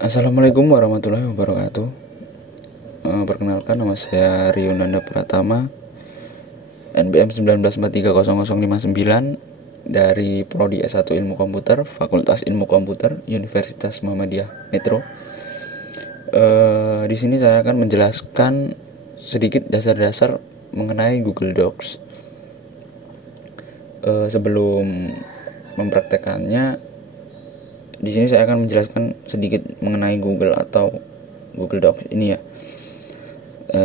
Assalamualaikum warahmatullahi wabarakatuh. Perkenalkan, nama saya Rio Nanda Pratama, NPM 19430059 dari Prodi S1 Ilmu Komputer, Fakultas Ilmu Komputer, Universitas Muhammadiyah Metro. Di sini saya akan menjelaskan sedikit dasar-dasar mengenai Google Docs. Sebelum mempraktekannya, di sini saya akan menjelaskan sedikit mengenai Google atau Google Docs ini ya.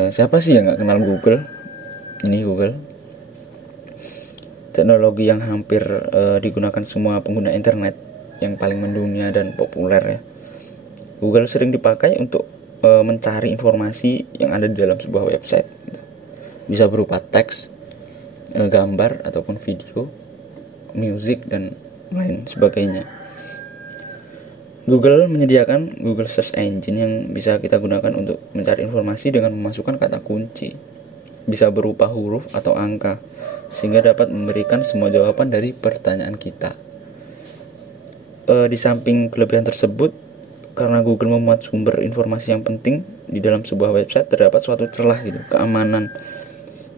Siapa sih yang nggak kenal Google? Ini Google, teknologi yang hampir digunakan semua pengguna internet, yang paling mendunia dan populer ya. Google sering dipakai untuk mencari informasi yang ada di dalam sebuah website. Bisa berupa teks, gambar ataupun video, musik dan lain sebagainya. Google menyediakan Google Search Engine yang bisa kita gunakan untuk mencari informasi dengan memasukkan kata kunci. Bisa berupa huruf atau angka, sehingga dapat memberikan semua jawaban dari pertanyaan kita. Di samping kelebihan tersebut, karena Google memuat sumber informasi yang penting di dalam sebuah website, terdapat suatu celah keamanan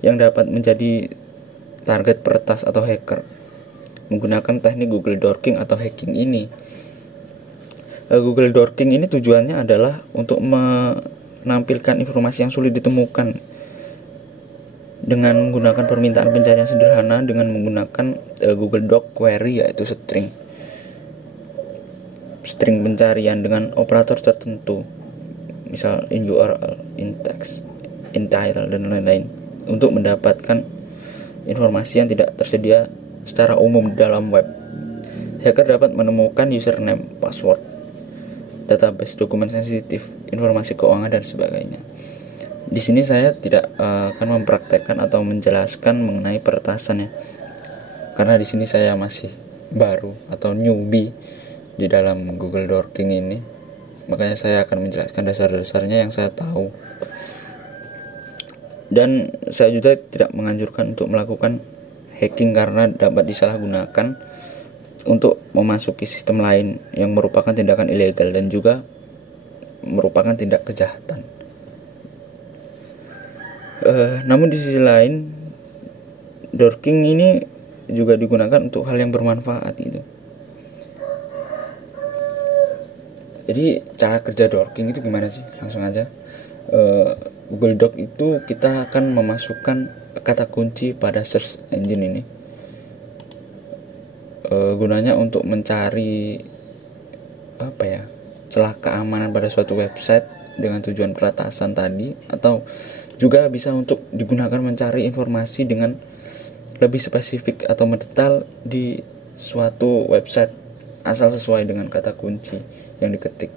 yang dapat menjadi target peretas atau hacker menggunakan teknik Google Dorking atau hacking ini. Google Dorking ini tujuannya adalah untuk menampilkan informasi yang sulit ditemukan dengan menggunakan permintaan pencarian sederhana dengan menggunakan Google Doc query, yaitu string pencarian dengan operator tertentu, misal in URL, in text, in title dan lain-lain, untuk mendapatkan informasi yang tidak tersedia secara umum di dalam web. Hacker dapat menemukan username, password, database, dokumen sensitif, informasi keuangan dan sebagainya. Di sini saya tidak akan mempraktekkan atau menjelaskan mengenai peretasan ya, karena di sini saya masih baru atau newbie di dalam Google Dorking ini. Makanya saya akan menjelaskan dasar-dasarnya yang saya tahu. Dan saya juga tidak menganjurkan untuk melakukan hacking karena dapat disalahgunakan untuk memasuki sistem lain yang merupakan tindakan ilegal dan juga merupakan tindak kejahatan. Namun di sisi lain, Dorking ini juga digunakan untuk hal yang bermanfaat gitu. Jadi cara kerja Dorking itu gimana sih? Langsung aja. Google Doc itu kita akan memasukkan kata kunci pada search engine ini. Gunanya untuk mencari celah keamanan pada suatu website dengan tujuan peretasan tadi, atau juga bisa untuk digunakan mencari informasi dengan lebih spesifik atau mendetail di suatu website asal sesuai dengan kata kunci yang diketik.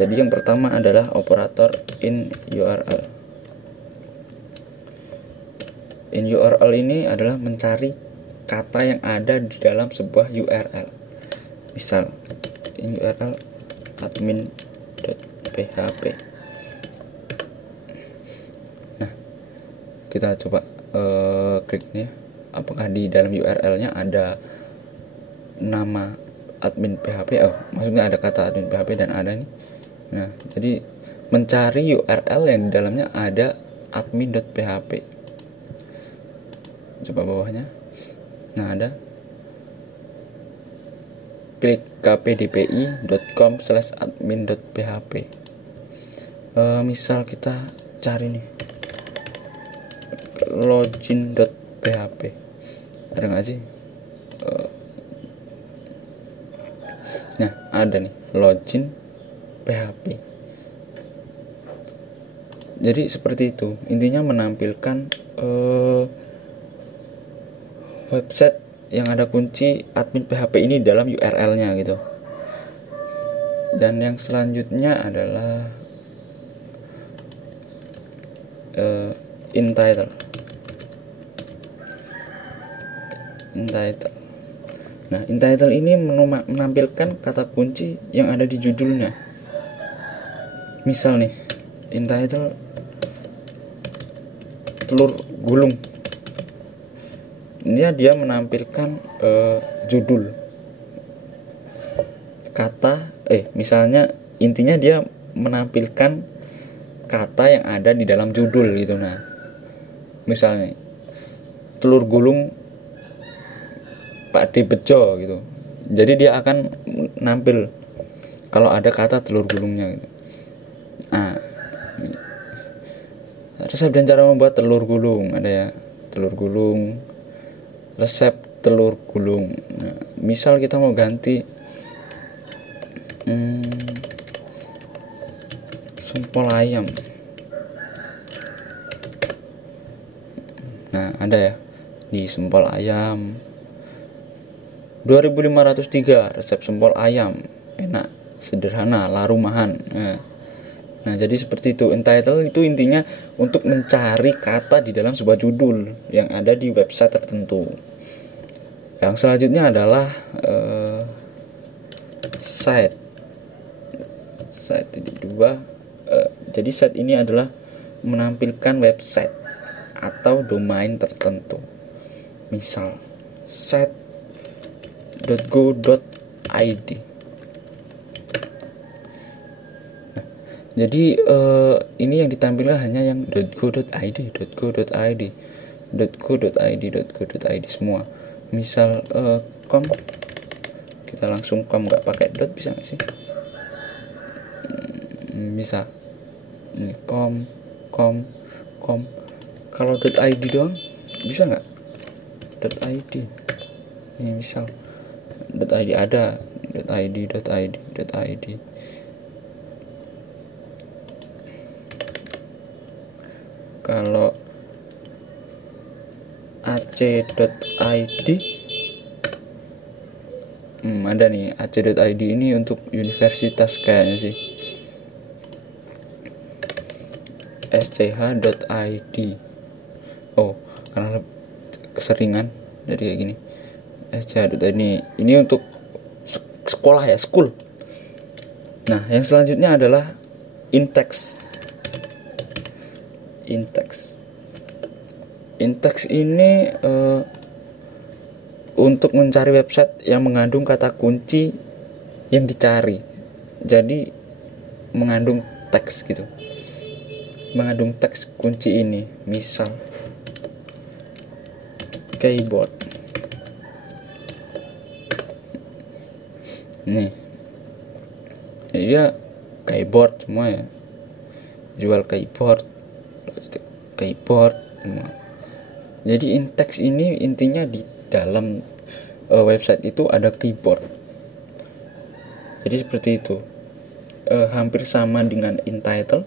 Jadi yang pertama adalah operator in URL. In URL ini adalah mencari kata yang ada di dalam sebuah URL. Misal in URL admin.php. Nah, kita coba klik nih, apakah di dalam URL-nya ada nama admin PHP. Maksudnya ada kata admin PHP dan ada nih. Nah, jadi mencari URL yang di dalamnya ada admin.php. Coba bawahnya. Nah, ada klik kpdpi.com/admin.php. Misal kita cari nih login.php, ada nggak sih? Nah, ada nih login PHP. Jadi seperti itu, intinya menampilkan website yang ada kunci admin PHP ini dalam URL-nya gitu. Dan yang selanjutnya adalah in title. Nah, in title ini menampilkan kata kunci yang ada di judulnya. Misal nih, in title telur gulung. Ini dia menampilkan judul kata misalnya intinya dia menampilkan kata yang ada di dalam judul gitu. Nah, misalnya telur gulung Pak D Bejo gitu, jadi dia akan nampil kalau ada kata telur gulungnya gitu. Nah, resep dan cara membuat telur gulung ada ya, telur gulung, resep telur gulung. Nah, misal kita mau ganti sempol ayam. Nah, ada ya di sempol ayam 2503 resep sempol ayam, enak, sederhana, larumahan. Nah, jadi seperti itu. Entitle itu intinya untuk mencari kata di dalam sebuah judul yang ada di website tertentu. Yang selanjutnya adalah site titik dua. Jadi site ini adalah menampilkan website atau domain tertentu. Misal site.go.id. Nah, jadi ini yang ditampilkan hanya yang .go.id semua. Misal com, kita langsung com, nggak pakai dot, bisa nggak sih? Bisa. Ini com. Kalau .id doang bisa nggak? .id. Ini misal .id ada, .id. Kalau ac.id ada nih, ac.id ini untuk universitas kayaknya sih. sch.id. Oh, karena keseringan jadi kayak gini. sch.id ini untuk sekolah ya, school. Nah, yang selanjutnya adalah in-text. In-text ini untuk mencari website yang mengandung kata kunci yang dicari. Jadi mengandung teks gitu. Mengandung teks kunci ini, misal keyboard. Nih, dia keyboard semua ya, jual keyboard semua. Jadi in-text ini intinya di dalam website itu ada keyboard. Jadi seperti itu. Hampir sama dengan in-title.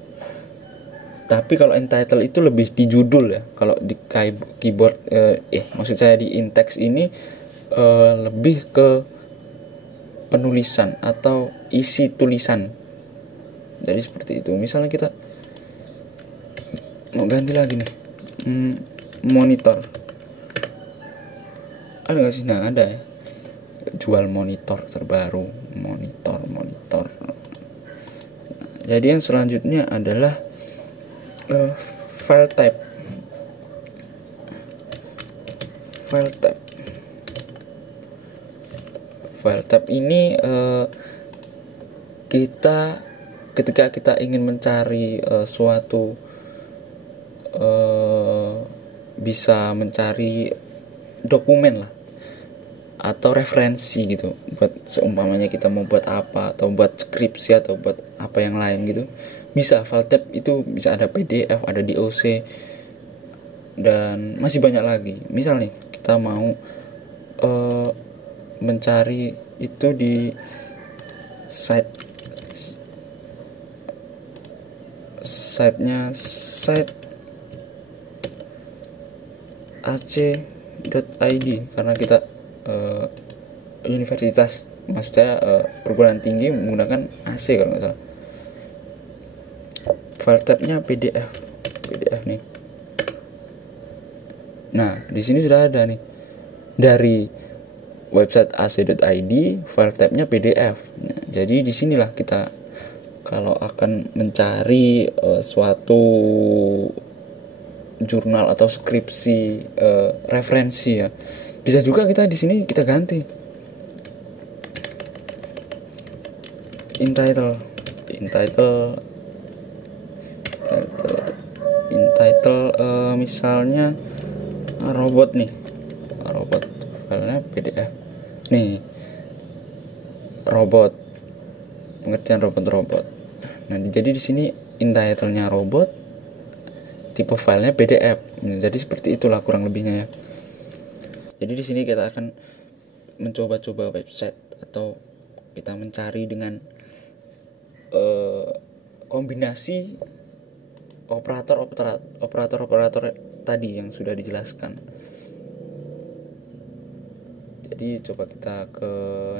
Tapi kalau in-title itu lebih di judul ya. Kalau di keyboard maksud saya di in-text ini lebih ke penulisan atau isi tulisan. Jadi seperti itu. Misalnya kita mau ganti lagi nih, monitor. Ada nggak sih? Nah, ada ya. Jual monitor terbaru, monitor. Nah, jadi yang selanjutnya adalah file type. File type ini ketika kita ingin mencari suatu bisa mencari dokumen lah atau referensi gitu, buat seumpamanya kita mau buat apa, atau buat skripsi atau buat apa yang lain gitu, bisa. File type itu bisa ada PDF, ada DOC, dan masih banyak lagi. Misal nih kita mau mencari itu di site-nya ac.id karena kita universitas, maksudnya perguruan tinggi menggunakan AC kalau nggak salah. File type-nya PDF nih. Nah, di sini sudah ada nih dari website ac.id, file type-nya PDF. Nah, jadi disinilah kita kalau akan mencari suatu jurnal atau skripsi, referensi ya, bisa juga kita di sini kita ganti in title misalnya robot nih, robot filenya PDF nih, robot, pengertian robot. Nah, jadi di sini in title-nya robot, tipe filenya PDF. Jadi seperti itulah kurang lebihnya ya. Jadi di sini kita akan mencoba-coba website atau kita mencari dengan kombinasi operator tadi yang sudah dijelaskan. Jadi coba kita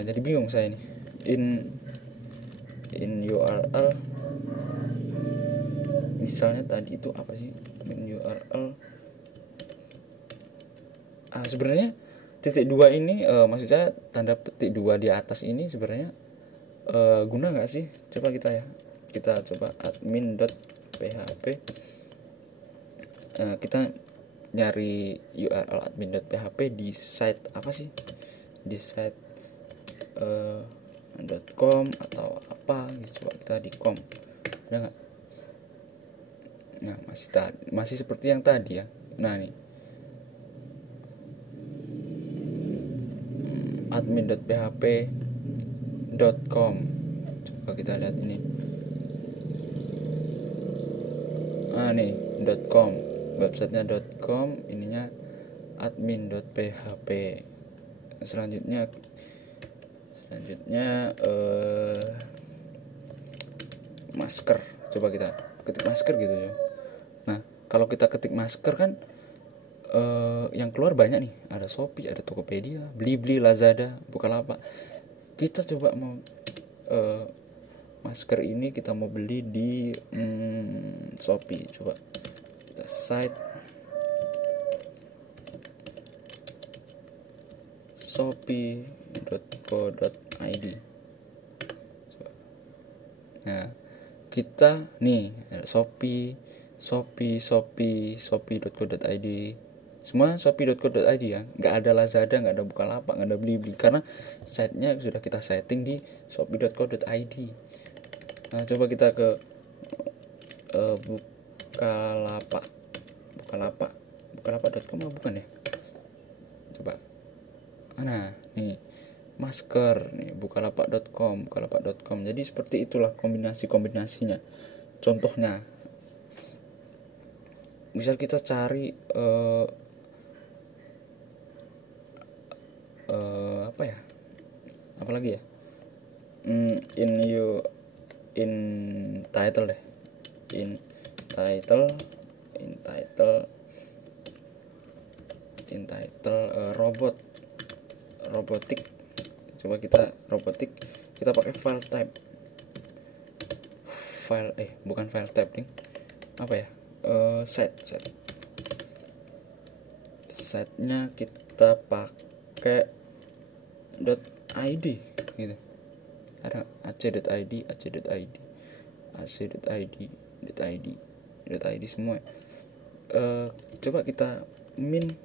jadi bingung saya ini. In URL misalnya tadi itu apa sih? In URL sebenarnya titik 2 ini maksudnya tanda petik 2 di atas ini sebenarnya guna nggak sih? Coba kita coba admin.php, kita nyari URL admin.php di site apa sih? Di site .com atau apa gitu. Coba kita di com, ada nggak? Nah, masih seperti yang tadi ya. Nah, nih admin.php.com, coba kita lihat ini. Nih .com, websitenya .com, ininya admin.php. Selanjutnya masker, coba kita ketik masker gitu ya. Nah, kalau kita ketik masker kan yang keluar banyak nih, ada Shopee, ada Tokopedia, Blibli, Lazada, Bukalapak. Kita coba mau masker ini kita mau beli di Shopee. Coba kita site shopee.co.id. Nah, kita nih shopee.co.id, semua shopee.co.id ya, nggak ada Lazada, nggak ada Bukalapak, nggak ada Blibli, karena site-nya sudah kita setting di shopee.co.id. Nah, coba kita ke bukalapak.com bukan ya? Coba. Nah, nih masker nih, bukalapak.com. Jadi seperti itulah kombinasinya. Contohnya, misal kita cari apa ya? Apalagi ya? In title deh. In title robotik. Coba kita robotik, kita pakai file type. Bukan file type nih. Apa ya? Setnya kita pakai .id gitu. Ada ac.id semua. Coba kita min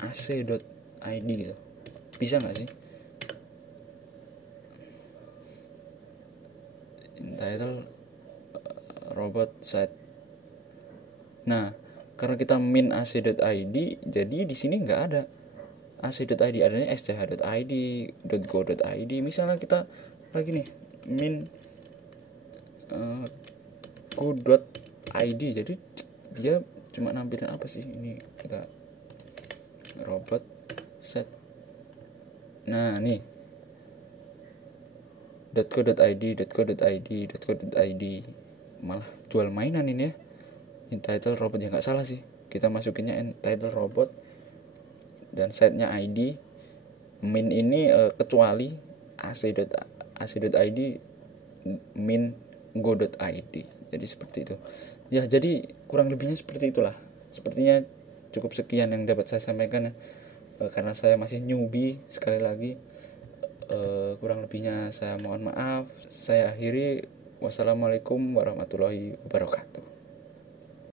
ac.id gitu. Bisa nggak sih? Title robot site. Nah, karena kita min ac.id, jadi di sini nggak ada ac.id, adanya sch.id, .go.id. Misalnya kita lagi nih min go.id, jadi dia cuma nampilin apa sih ini, kita robot set. Nah, nih .co.id malah jual mainan ini ya. Entitle robot ya, nggak salah sih, kita masukinnya entitle robot dan site-nya ID. Min ini kecuali ac.id min go.id. Jadi seperti itu ya. Jadi kurang lebihnya seperti itulah. Sepertinya cukup sekian yang dapat saya sampaikan ya. Karena saya masih newbie, sekali lagi kurang lebihnya saya mohon maaf. Saya akhiri. Wassalamualaikum warahmatullahi wabarakatuh.